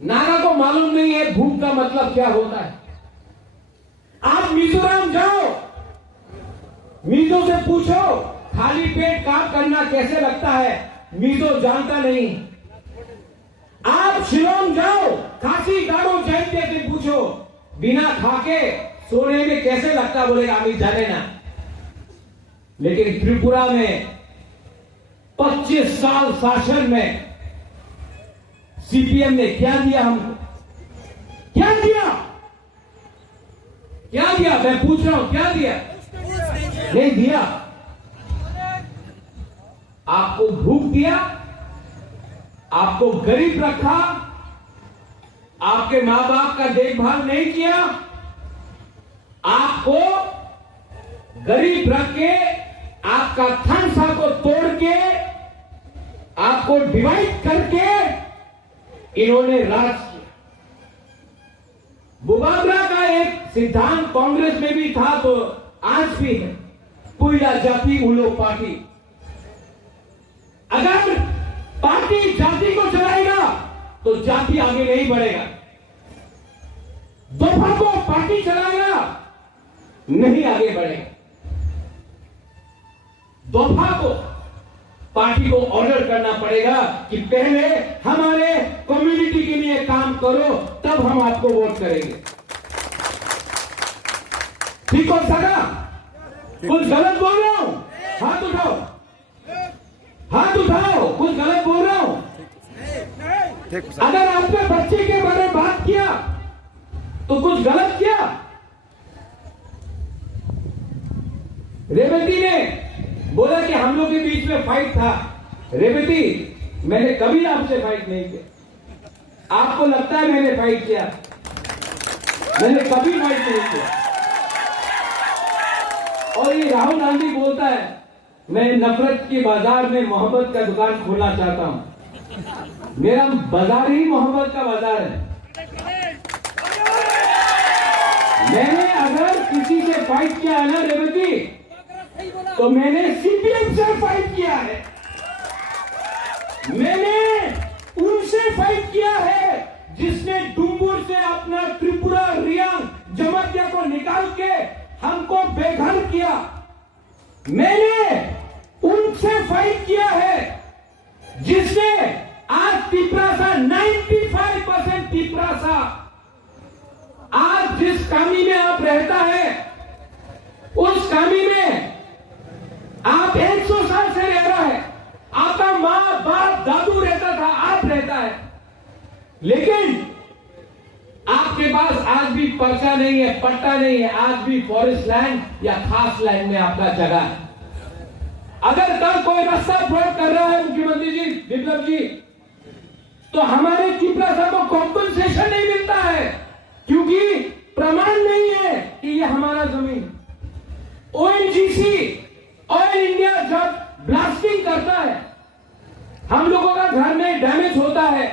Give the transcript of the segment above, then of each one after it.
नागा को मालूम नहीं है भूख का मतलब क्या होता है। आप मिजोरम जाओ, मिजो से पूछो खाली पेट काम करना कैसे लगता है, मिजो जानता नहीं। आप शिलोंग जाओ, खासी गाड़ो जैसे से पूछो बिना खाके सोने में कैसे लगता, बोलेगा अभी जाने ना। लेकिन त्रिपुरा में 25 साल शासन में सीपीएम ने क्या दिया हमको? क्या दिया? क्या दिया? मैं पूछ रहा हूं, क्या दिया? नहीं दिया। आपको भूख दिया, आपको गरीब रखा, आपके मां बाप का देखभाल नहीं किया, आपको गरीब रख के आपका थानसा को तोड़ के आपको डिवाइड करके इन्होंने राज किया। बुबाद्रा का एक सिद्धांत कांग्रेस में भी था तो आज भी है, पुइला जाति उलो पार्टी। अगर पार्टी जाति को चलाएगा तो जाति आगे नहीं बढ़ेगा। दोफा को पार्टी चलाएगा नहीं आगे बढ़ेगा। दोफा को पार्टी को ऑर्डर करना पड़ेगा कि पहले हमारे कम्युनिटी के लिए काम करो, तब हम आपको वोट करेंगे। ठीक हो सका? कुछ गलत बोल रहा हूं? हाथ उठाओ, हाथ उठाओ। कुछ गलत बोल रहा हूं? अगर आपने बच्चे के बारे में बात किया तो कुछ गलत किया? रेवती ने बोला कि हम लोग के बीच में फाइट था। रेवती, मैंने कभी आपसे फाइट नहीं किया। आपको लगता है मैंने फाइट किया? मैंने कभी फाइट नहीं किया। और ये राहुल गांधी बोलता है मैं नफरत के बाजार में मोहब्बत का दुकान खोलना चाहता हूं। मेरा बाजार ही मोहब्बत का बाजार है। मैंने अगर किसी से फाइट किया है ना रेवती, तो मैंने सीपीएम से फाइट किया है। मैंने उनसे फाइट किया है जिसने डुम्बुर से अपना त्रिपुरा, रियांग, जमतिया को निकाल के हमको बेघर किया। मैंने उनसे फाइट किया है जिसने आज तिपरासा 95% तिपरासा आज जिस कामी में आप रहता है उस कामी में आप 100 साल से रह रहा है। आपका मां बाप दादू रहता था, आप रहता है, लेकिन आपके पास आज भी पर्चा नहीं है, पट्टा नहीं है। आज भी फॉरेस्ट लैंड या खास लैंड में आपका जगह है। अगर कल कोई रास्ता ब्लॉक कर रहा है मुख्यमंत्री जी, विप्लव जी, तो हमारे तिपरासा को कॉम्पनसेशन नहीं मिलता है क्योंकि प्रमाण नहीं है कि ये हमारा जमीन। ओएनजीसी, ऑयल इंडिया जब ब्लास्टिंग करता है, हम लोगों का घर में डैमेज होता है,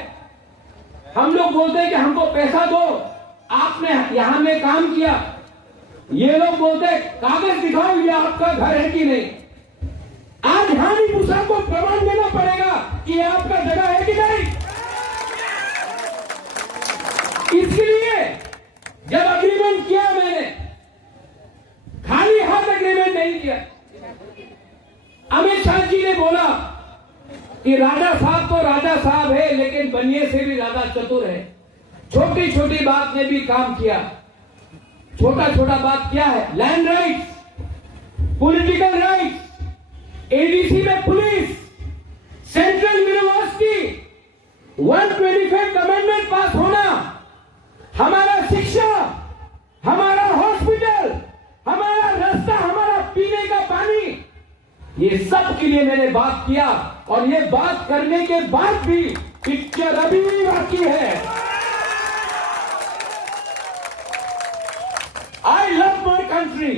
हम लोग बोलते हैं कि हमको पैसा दो, आपने यहां में काम किया। ये लोग बोलते हैं कागज दिखाओ ये आपका घर है कि नहीं। आज हानि भूसा को प्रमाण देना पड़ेगा कि ये आपका जगह है कि नहीं। इसके लिए जब अग्रीमेंट किया मैंने, खाली हाथ अग्रीमेंट नहीं किया। अमित शाह जी ने बोला कि राजा साहब तो राजा साहब है लेकिन बनिए से भी ज्यादा चतुर है। छोटी छोटी बात में भी काम किया। छोटा छोटा बात क्या है? Land rights, political rights, ADC में पुलिस, सेंट्रल यूनिवर्सिटी, 125 अमेंडमेंट पास होना, हमारा शिक्षा, हमारा हॉस्पिटल, हमारा रास्ता, हमारा पीने का पानी, ये सब के लिए मैंने बात किया। और ये बात करने के बाद भी पिक्चर अभी भी बाकी है। I love my country,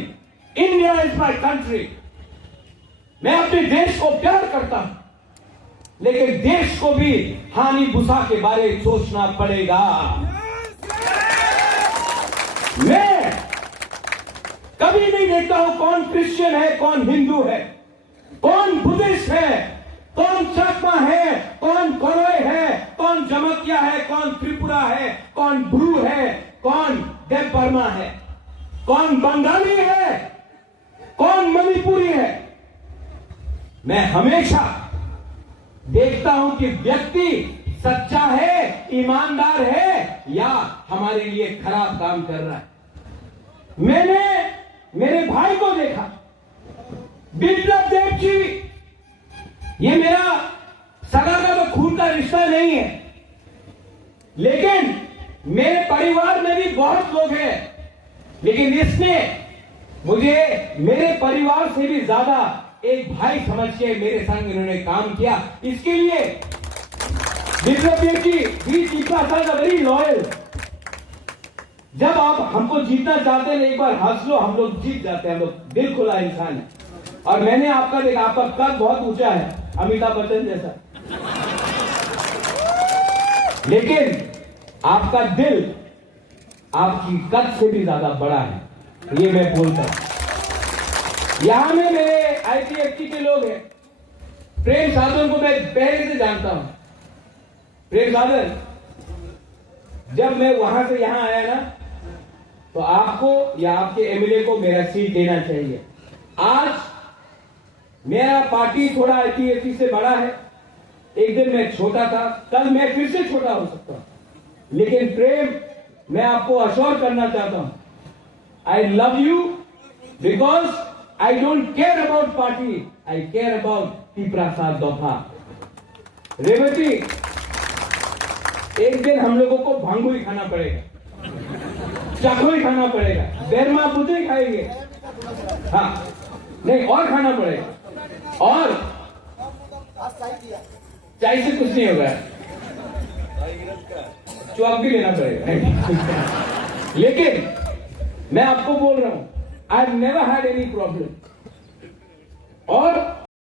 India is my country. मैं अपने देश को प्यार करता हूं, लेकिन देश को भी हानि भूसा के बारे में सोचना पड़ेगा। मैं कभी नहीं देखता हूं कौन क्रिश्चियन है, कौन हिंदू है, कौन बुद्धिस्ट है, कौन चाकमा है, कौन कोरोई है, कौन कौन जमकिया है, कौन त्रिपुरा है, कौन ब्रू है, कौन देव बर्मा है, कौन बंगाली है, कौन मणिपुरी है। मैं हमेशा देखता हूं कि व्यक्ति सच्चा है, ईमानदार है, या हमारे लिए खराब काम कर रहा है। मैंने मेरे भाई को देखा, बिप्लब देव जी, ये मेरा सगा का तो खून का रिश्ता नहीं है, लेकिन मेरे परिवार में भी बहुत लोग हैं, लेकिन इसने मुझे मेरे परिवार से भी ज्यादा एक भाई समझ के मेरे संग इन्होंने काम किया। इसके लिए बिप्लब देव जी, ही चीफ वेरी लॉयल। जब आप हमको जीतना चाहते हैं, एक बार हंस लो, हम लोग जीत जाते हैं। हम लोग दिल खुला इंसान है। और मैंने आपका देखा, आपका कद बहुत ऊंचा है, अमिताभ बच्चन जैसा, लेकिन आपका दिल आपकी कद से भी ज्यादा बड़ा है, ये मैं बोलता हूं। यहां में मेरे आईपीएफटी के लोग हैं। प्रेम साधन को मैं पहले से जानता हूं। प्रेम साधन, जब मैं वहां से यहां आया ना, तो आपको या आपके एमएलए को मेरा सीट देना चाहिए। आज मेरा पार्टी थोड़ा आईपीएफटी से बड़ा है, एक दिन मैं छोटा था, कल मैं फिर से छोटा हो सकता हूं, लेकिन प्रेम, मैं आपको अश्योर करना चाहता हूं, I love you because I don't care about party, I care about पीपरासाद दोफा। रेवती, एक दिन हम लोगों को भांगू ही खाना पड़ेगा, चाकू ही खाना पड़ेगा, बेरमा बुद्धे खाएंगे, हाँ नहीं, और खाना पड़ेगा, और चाय से कुछ नहीं होगा, चौक भी लेना पड़ेगा। लेकिन मैं आपको बोल रहा हूं, I never had any problem. और